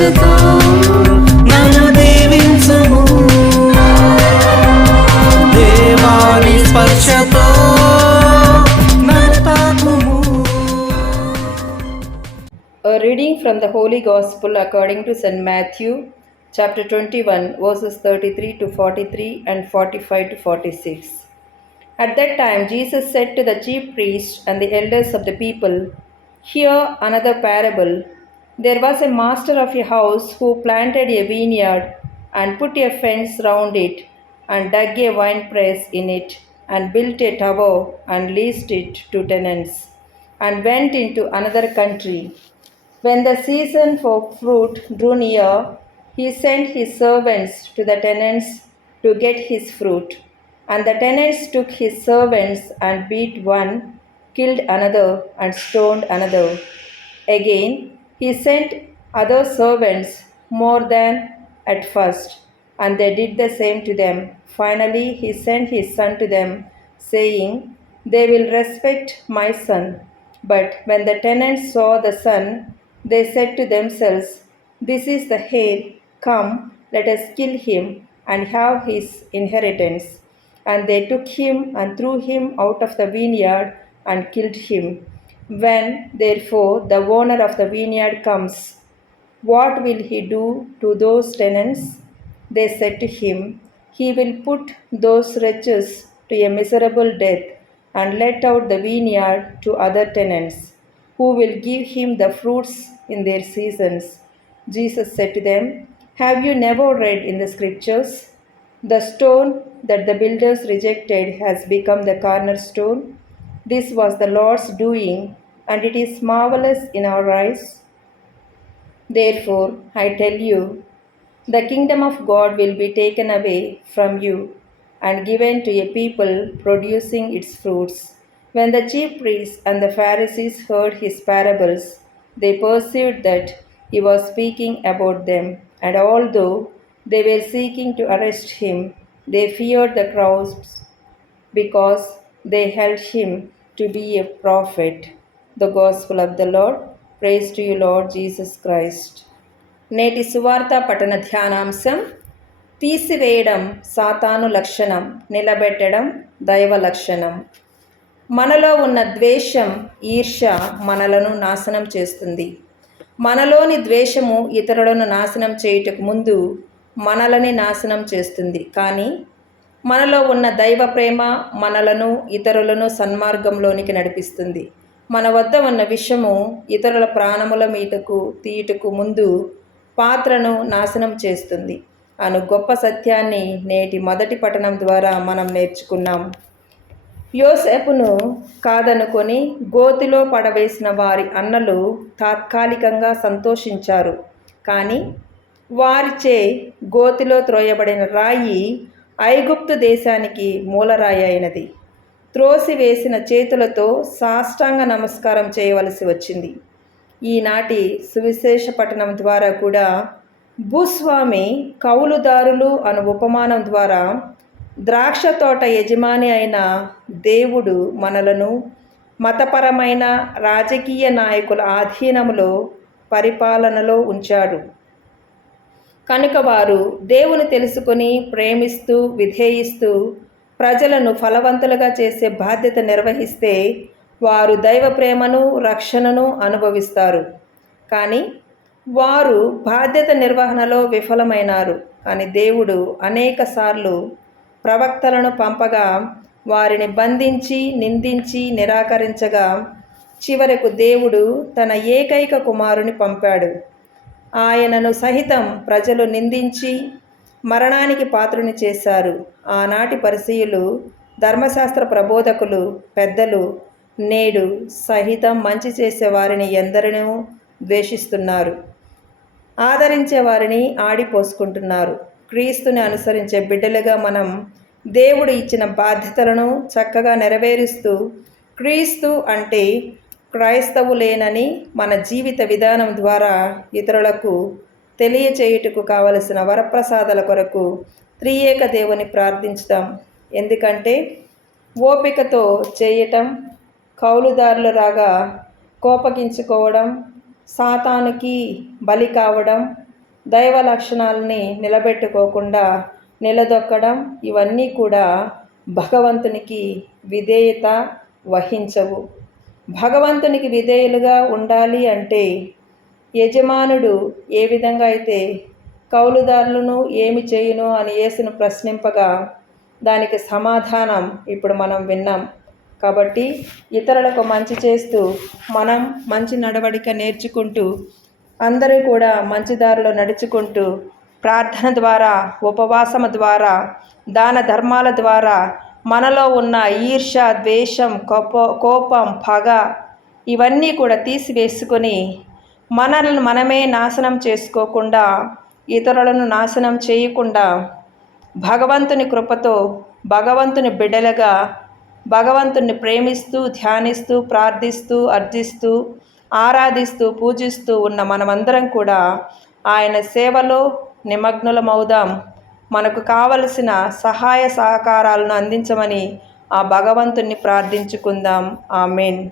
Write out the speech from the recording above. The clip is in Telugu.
స్పర్శతో నన్ను దీవించుము దేవాని స్పర్శతో నన్ను తాకుము A reading from the Holy Gospel according to St. Matthew, chapter 21, verses 33 to 43 and 45 to 46. At that time, Jesus said to the chief priests and the elders of the people, Hear another parable. There was a master of a house who planted a vineyard and put a fence round it and dug a winepress in it and built a tower and leased it to tenants and went into another country. When the season for fruit drew near, he sent his servants to the tenants to get his fruit. And the tenants took his servants and beat one, killed another, and stoned another. Again, he sent other servants more than at first, and they did the same to them. Finally, he sent his son to them, saying, They will respect my son. But when the tenants saw the son, they said to themselves, This is the heir, come, let us kill him and have his inheritance. And they took him and threw him out of the vineyard and killed him. When, therefore, the owner of the vineyard comes, what will he do to those tenants? They said to him, He will put those wretches to a miserable death and let out the vineyard to other tenants, who will give him the fruits in their seasons. Jesus said to them, Have you never read in the scriptures? The stone that the builders rejected has become the cornerstone. This was the Lord's doing, and it is marvelous in our eyes. Therefore, I tell you, the kingdom of God will be taken away from you and given to a people producing its fruits. When the chief priests and the Pharisees heard his parables, they perceived that he was speaking about them, and although they were seeking to arrest him, they feared the crowds because they held him to be a prophet. The gospel of the lord praise to you lord Jesus Christ నేటి సువార్త పఠన ధ్యానాంశం తీసివేయడం సాతాను లక్షణం నిలబెట్టడం దైవ లక్షణం. మనలో ఉన్న ద్వేషం ఈర్ష్య మనలను నాశనం చేస్తుంది. మనలోని ద్వేషము ఇతరులను నాశనం చేయుటకు ముందు మనలని నాశనం చేస్తుంది. కానీ మనలో ఉన్న దైవ ప్రేమ మనలను ఇతరులను సన్మార్గంలోనికి నడిపిస్తుంది. మన వద్ద ఉన్న విషము ఇతరుల ప్రాణముల మీదకు తీయుటకు ముందు పాత్రను నాశనం చేస్తుంది. అను గొప్ప సత్యాన్ని నేటి మొదటి పఠనం ద్వారా మనం నేర్చుకున్నాం. యోసేపును కాదనుకొని గోతిలో పడవేసిన వారి అన్నలు తాత్కాలికంగా సంతోషించారు. కానీ వారిచే గోతిలో త్రోయబడిన రాయి ఐగుప్తు దేశానికి మూలరాయి అయినది. త్రోసివేసిన చేతులతో సాష్టాంగ నమస్కారం చేయవలసి వచ్చింది. ఈనాటి సువిశేష పట్టణం ద్వారా కూడా భూస్వామి కౌలుదారులు అను ఉపమానం ద్వారా ద్రాక్ష తోట యజమాని అయిన దేవుడు మనలను మతపరమైన రాజకీయ నాయకుల ఆధీనములో పరిపాలనలో ఉంచాడు. కనుక వారు దేవుని తెలుసుకొని ప్రేమిస్తూ విధేయిస్తూ ప్రజలను ఫలవంతులుగా చేసే బాధ్యత నిర్వహిస్తే వారు దైవ ప్రేమను రక్షణను అనుభవిస్తారు. కానీ వారు బాధ్యత నిర్వహణలో విఫలమైనారు. అని దేవుడు అనేకసార్లు ప్రవక్తలను పంపగా వారిని బంధించి నిందించి నిరాకరించగా చివరకు దేవుడు తన ఏకైక కుమారుని పంపాడు. ఆయనను సహితం ప్రజలు నిందించి మరణానికి పాత్రుని చేశారు. ఆనాటి పరిశీయులు ధర్మశాస్త్ర ప్రబోధకులు పెద్దలు నేడు సహితం మంచి చేసే వారిని ఎందరినో ద్వేషిస్తున్నారు. ఆదరించే వారిని ఆడిపోసుకుంటున్నారు. క్రీస్తుని అనుసరించే బిడ్డలుగా మనం దేవుడు ఇచ్చిన బాధ్యతలను చక్కగా నెరవేరుస్తూ క్రీస్తు అంటే క్రైస్తవులేనని మన జీవిత విధానం ద్వారా ఇతరులకు తెలియచేయుటకు కావలసిన వరప్రసాదాల కొరకు త్రియేక దేవుని ప్రార్థించుదాం ఎందుకంటే ఓపికతో చేయటం కౌలుదారులు రాగా కోపగించుకోవడం సాతానుకి బలి కావడం దైవ లక్షణాలని నిలబెట్టుకోకుండా నిలదొక్కడం ఇవన్నీ కూడా భగవంతునికి విధేయత వహించవు. భగవంతునికి విధేయులుగా ఉండాలి అంటే యజమానుడు ఏ విధంగా అయితే కౌలుదారులను ఏమి చేయును అని యేసును ప్రశ్నింపగా దానికి సమాధానం ఇప్పుడు మనం విన్నాం. కాబట్టి ఇతరులకు మంచి చేస్తూ మనం మంచి నడవడిక నేర్చుకుంటూ అందరూ కూడా మంచి దారిలో నడుచుకుంటూ ప్రార్థన ద్వారా ఉపవాసము ద్వారా దాన ధర్మాల ద్వారా మనలో ఉన్న ఈర్ష ద్వేషం కోప కోపం పగ ఇవన్నీ కూడా తీసివేసుకొని మనల్ని మనమే నాశనం చేసుకోకుండా ఇతరులను నాశనం చేయకుండా భగవంతుని కృపతో భగవంతుని బిడ్డలుగా భగవంతుని ప్రేమిస్తూ ధ్యానిస్తూ ప్రార్థిస్తూ అర్జిస్తూ ఆరాధిస్తూ పూజిస్తూ ఉన్న మనమందరం కూడా ఆయన సేవలో నిమగ్నులమవుదాం. మనకు కావలసిన సహాయ సహకారాలను అందించమని ఆ భగవంతుణ్ణి ప్రార్థించుకుందాం. ఆమెన్.